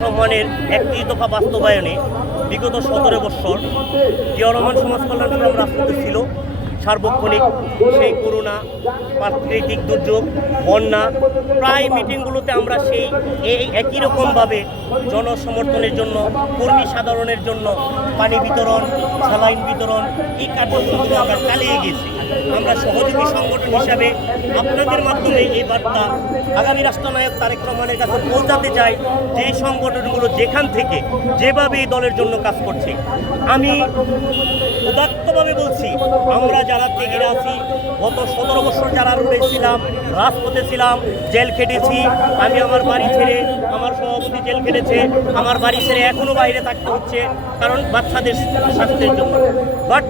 রহমানের একটি দফা বাস্তবায়নে বিগত 17 বছর জিয়া রহমান সমাজ কল্যাণ ফোরাম রাজপথে ছিল। সার্বক্ষণিক সেই করোনা, প্রাকৃতিক দুর্যোগ, বন্যা, প্রায় মিটিংগুলোতে আমরা সেই একই রকমভাবে জনসমর্থনের জন্য, কর্মী সাধারণের জন্য পানি বিতরণ, স্যালাইন বিতরণ, এই কার্যক্রমগুলো আমরা চালিয়ে গেছি। আমরা সহযোগী সংগঠন হিসাবে আপনাদের মাধ্যমে এই বার্তা আগামী রাষ্ট্রনায়ক তারেক রহমানের কাছে পৌঁছাতে চাই, যে সংগঠনগুলো যেখান থেকে যেভাবে এই দলের জন্য কাজ করছে। আমি উদাত্তভাবে বলছি, আমরা যারা ত্যাগীরা আছি, গত 17 বছর যারা রয়েছিলাম, রাজপথে ছিলাম, জেল খেটেছি। আমি আমার বাড়ি ছেড়ে, আমার সভাপতি জেল খেটেছে, আমার বাড়ি ছেড়ে এখনও বাইরে থাকতে হচ্ছে, কারণ বাচ্চাদের স্বাস্থ্যের জন্য। বাট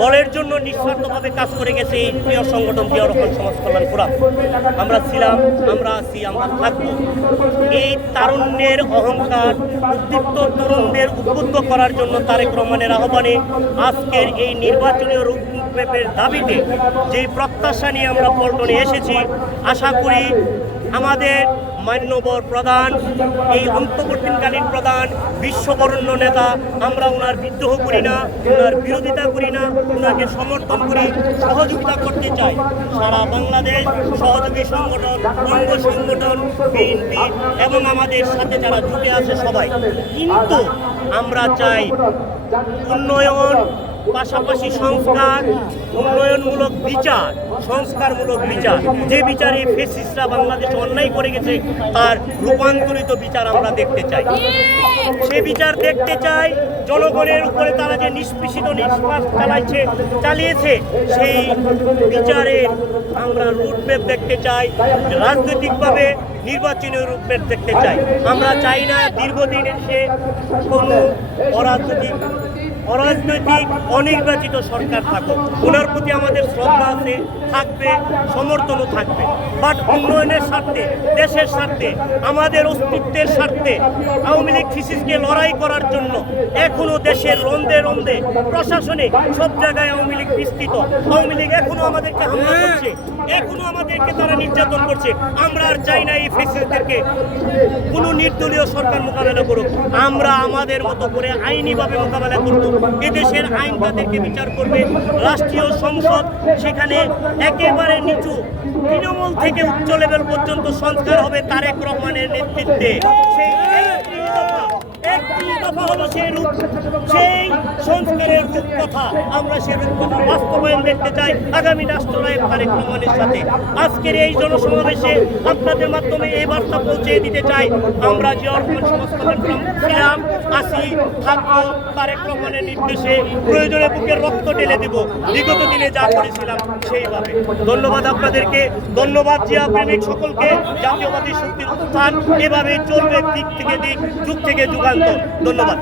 দলের জন্য নিঃস্বার্থভাবে কাজ করে গেছে এই প্রিয় সংগঠন জিয়া রহমান সমাজ কল্যাণ ফোরাম। আমরা ছিলাম, আমরা আছি, আমরা থাকব। এই তারুণ্যের অহংকার, উদ্দীপ্ত তরুণদের উদ্বুদ্ধ করার জন্য তারেক রহমানের আহ্বানে আজকের এই নির্বাচনীয় রূপরেখের দাবিতে যেই প্রত্যাশা নিয়ে আমরা পল্টনে এসেছি, আশা করি আমাদের মান্যবর প্রধান, এই অন্তর্বর্তীকালীন প্রধান, বিশ্ববরণ্য নেতা, আমরা ওনার বিদ্রোহ করি না, ওনার বিরোধিতা করি না, ওনাকে সমর্থন করি, সহযোগিতা করতে চাই। সারা বাংলাদেশ সহযোগী সংগঠন, অঙ্গ সংগঠন, বিএনপি এবং আমাদের সাথে যারা জুটে আছে সবাই। কিন্তু আমরা চাই উন্নয়ন, পাশাপাশি সংস্কার, উন্নয়নমূলক বিচার, সংস্কারমূলক বিচার। যে বিচারে ফ্যাসিস্টরা বাংলাদেশে অন্যায় করে গেছে তার রূপান্তরিত বিচার আমরা দেখতে চাই। সে বিচার দেখতে চাই। জনগণের উপরে তারা যে নিষ্পেষিত নিষ্পাস চালিয়েছে, সেই বিচারের আমরা রুটম্যাপ দেখতে চাই। রাজনৈতিকভাবে নির্বাচনী রূপম্যাপ দেখতে চাই। আমরা চাই না দীর্ঘদিনের সে কোনো অরাজনৈতিক অনির্বাচিত সরকার থাকুক। ওনার প্রতি আমাদের শ্রদ্ধা আছে, থাকবে, সমর্থনও থাকবে। বাট উন্নয়নের স্বার্থে, দেশের স্বার্থে, আমাদের অস্তিত্বের স্বার্থে আওয়ামী লীগ ফ্যাসিস্টকে লড়াই করার জন্য এখনও দেশের রন্ধে রন্ধে প্রশাসনে সব জায়গায় আওয়ামী লীগ বিস্তৃত। আওয়ামী লীগ এখনও আমাদেরকে হামলা করছে, এখনও আমাদেরকে তারা নির্যাতন করছে। আমরা আর চাই না এই ফ্যাসিস্টদেরকে কোনো নির্দলীয় সরকার মোকাবেলা করুক। আমরা আমাদের মতো করে আইনিভাবে মোকাবেলা করব। এদেশের আইন তাদেরকে বিচার করবে। রাষ্ট্রীয় সংসদ, সেখানে একেবারে নিচু তৃণমূল থেকে উচ্চ লেভেল পর্যন্ত সংস্কার হবে তারেক রহমানের নেতৃত্বে। একটি দফা হলো সেই সংস্কারের রূপকথা। আমরা সেই রূপকথার বাস্তবায়ন দেখতে চাই আগামী রাষ্ট্রনায়ক তারেক রহমানের সাথে। আজকের এই জনসমাবেশে আপনাদের মাধ্যমে এই বার্তা পৌঁছে দিতে চাই, আমরা জিয়া রহমান সমাজ কল্যাণ ফোরাম ছিলাম, আসি, থাকবো। তারেক রহমানের নির্দেশে প্রয়োজনে বুকের রক্ত ঢেলে দেব, বিগত দিনে যা করেছিলাম সেইভাবে। ধন্যবাদ আপনাদেরকে, ধন্যবাদ জিয়া প্রেমিক সকলকে। জাতীয়বাদী শক্তির উত্থান এভাবে চলবে, দিক থেকে দিক, যুগ থেকে যুগান্তর। ধন্যবাদ।